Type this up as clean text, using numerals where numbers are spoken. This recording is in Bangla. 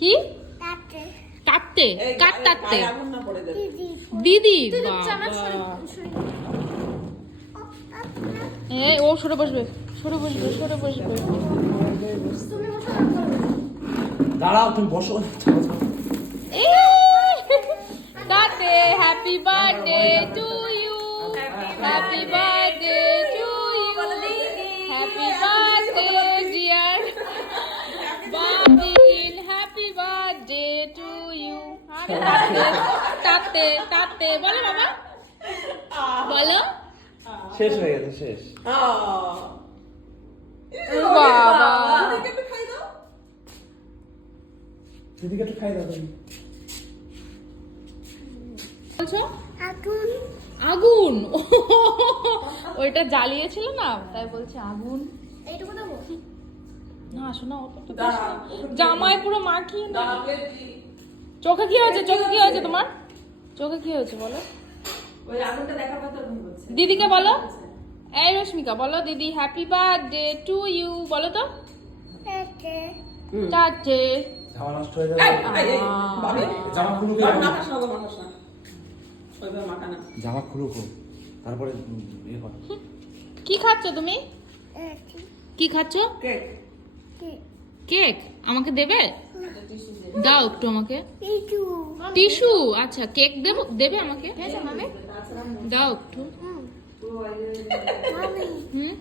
কি কাটতে কাটতে দিদি ও সরে বসবে সরে বসবে সরে বসবে দাঁড়াও তুমি বসো তাতে happy birthday to you happy birthday to you happy birthday dear Babin happy birthday to you তাতে তাতে বলো বাবা বলো শেষ হয়ে গেছে শেষ বাবা দিদিকে একটু খাই দাও তুমি বলছো আগুন আগুন ওইটা জ্বালিয়েছিল না তাই বলছে আগুন এইটুকু দেবো না শোনা জামায় পুরো মাখিয়ে না চোখে কি হয়েছে চোখে কি হয়েছে তোমার চোখে কি হয়েছে বলো ওই আগুনটা দেখার কথা বলছে দিদিকে বলো এই রশ্মিকা বলো দিদি হ্যাপি বার্থডে টু ইউ বলো তো চাচে জামা নষ্ট হয়ে যাবে জামা খুলো জামা খুলো তারপরে ইয়ে কর কি খাচ্ছ তুমি কি খাচ্ছ কেক কেক আমাকে দেবে দাও একটু আমাকে টিস্যু আচ্ছা কেক দেবো দেবে আমাকে দাও একটু হুম